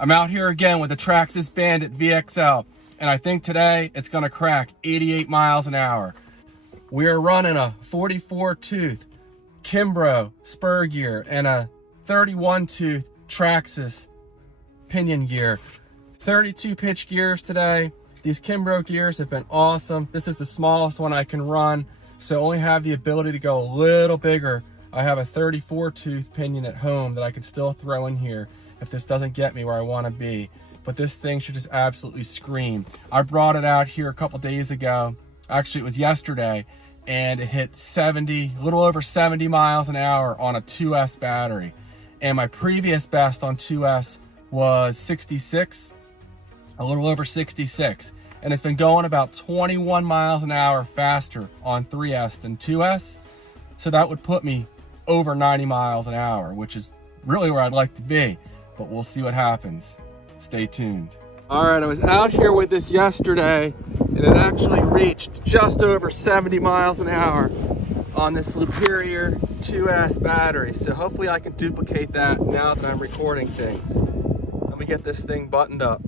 I'm out here again with the Traxxas Bandit VXL, and I think today it's gonna crack 88 miles an hour. We're running a 44 tooth Kimbrough spur gear and a 31 tooth Traxxas pinion gear. 32 pitch gears today. These Kimbrough gears have been awesome. This is the smallest one I can run, so I only have the ability to go a little bigger. I have a 34 tooth pinion at home that I can still throw in here if this doesn't get me where I want to be. But this thing should just absolutely scream. I brought it out here a couple days ago. Actually, it was yesterday, and it hit 70, a little over 70 miles an hour on a 2S battery. And my previous best on 2S was 66, a little over 66. And it's been going about 21 miles an hour faster on 3S than 2S. So that would put me over 90 miles an hour, which is really where I'd like to be. But we'll see what happens. Stay tuned. All right, I was out here with this yesterday, and it actually reached just over 70 miles an hour on this Superior 2S battery. So hopefully I can duplicate that now that I'm recording things. Let me get this thing buttoned up.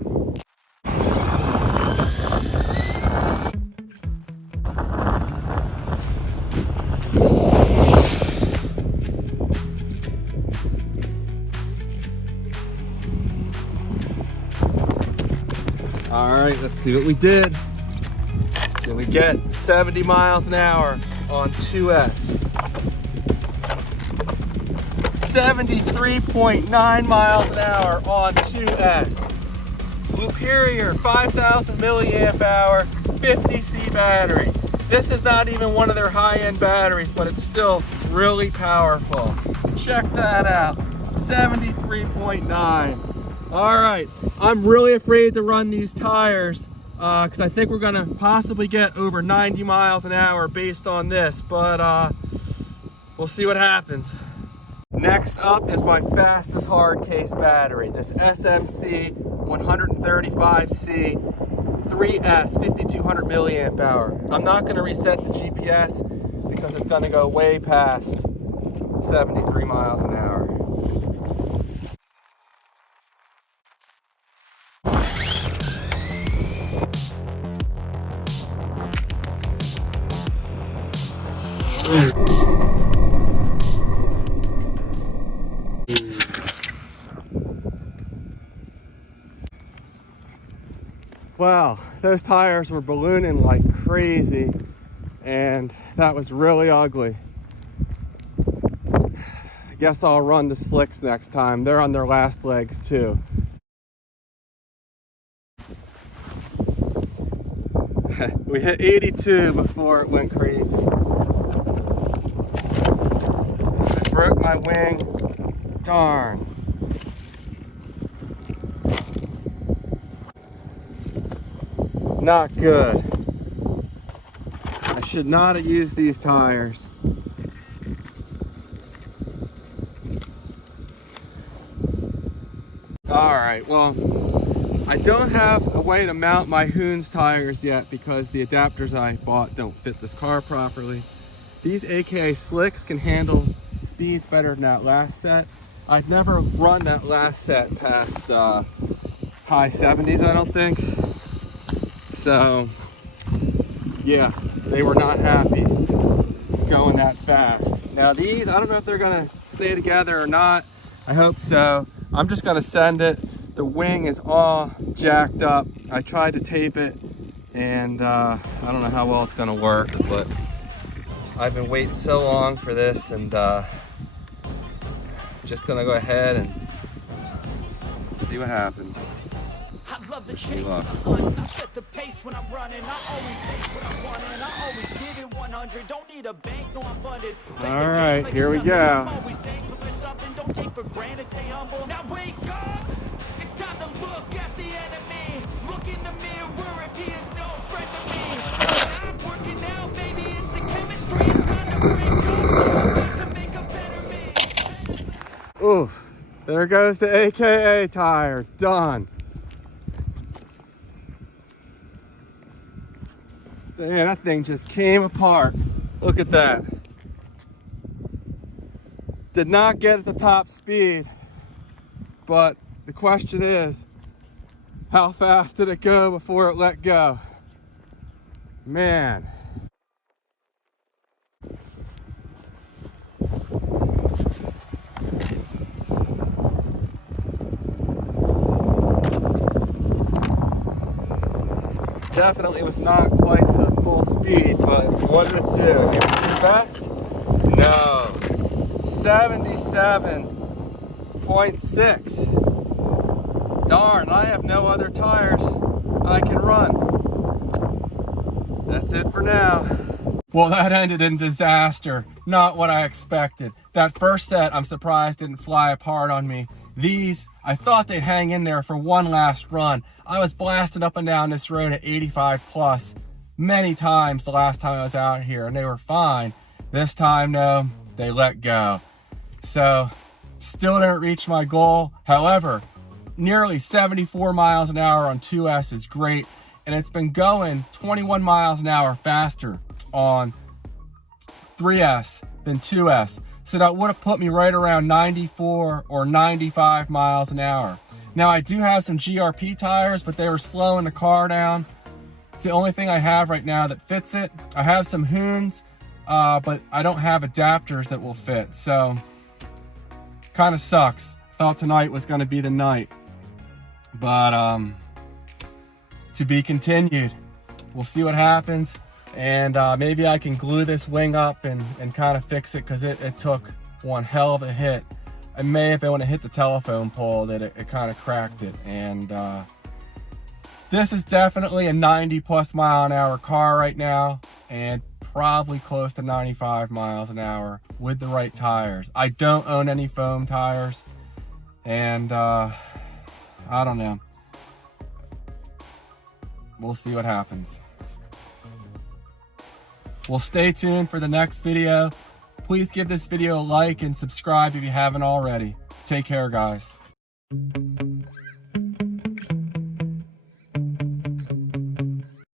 All right, let's see what we did. Did we get 70 miles an hour on 2S? 73.9 miles an hour on 2S. Superior 5,000 milliamp hour 50C battery. This is not even one of their high-end batteries, but it's still really powerful. Check that out, 73.9. All right, I'm really afraid to run these tires because I think we're gonna possibly get over 90 miles an hour based on this, but we'll see what happens. Next up is my fastest hard case battery, this SMC 135C 3S 5200 milliamp hour. I'm not gonna reset the GPS because it's gonna go way past 73 miles an hour. Wow, those tires were ballooning like crazy, and that was really ugly. I guess I'll run the slicks next time. They're on their last legs too. We hit 82 before it went crazy. I broke my wing. Darn. Not good. I should not have used these tires. All right, well, I don't have a way to mount my Hoons tires yet because the adapters I bought don't fit this car properly. These AKA slicks can handle speeds better than that last set. I've never run that last set past high 70s, I don't think. So, yeah, they were not happy going that fast. Now these, I don't know if they're gonna stay together or not. I hope so. I'm just gonna send it. The wing is all jacked up. I tried to tape it, and I don't know how well it's gonna work, but I've been waiting so long for this, and just gonna go ahead and see what happens. I love the chase and the hunt. I set the pace when I'm running. I always take what I want and I always give it 100. Don't need a bank, no, I'm funded. All right, here we go. I'm always thankful for something. Don't take for granted, stay humble. Now wake up. It's time to look at the enemy. Look in the mirror if he is no friend to me. I'm working out, maybe it's the chemistry. It's time to break up. To make a better me. Ooh, there goes the AKA tire. Done. Man, that thing just came apart. Look at that. Did not get at the top speed, but the question is, how fast did it go before it let go? Man. Definitely was not quite to full speed, but what did it do? It was the best? No. 77.6. Darn, I have no other tires I can run. That's it for now. Well, that ended in disaster. Not what I expected. That first set, I'm surprised didn't fly apart on me. These, I thought they'd hang in there for one last run. I was blasting up and down this road at 85 plus many times the last time I was out here, and they were fine. This time, no, they let go. So, still didn't reach my goal. However, nearly 74 miles an hour on 2S is great, and it's been going 21 miles an hour faster on 3S than 2S. So that would have put me right around 94 or 95 miles an hour. Now I do have some GRP tires, but they were slowing the car down. It's the only thing I have right now that fits it. I have some Hoons, but I don't have adapters that will fit. So kind of sucks. Thought tonight was going to be the night, but to be continued. We'll see what happens. And maybe I can glue this wing up and kind of fix it, because it took one hell of a hit. I may have been when it hit the telephone pole that it kind of cracked it. And this is definitely a 90 plus mile an hour car right now, and probably close to 95 miles an hour with the right tires. I don't own any foam tires, and I don't know. We'll see what happens. Well, stay tuned for the next video. Please give this video a like and subscribe if you haven't already. Take care, guys.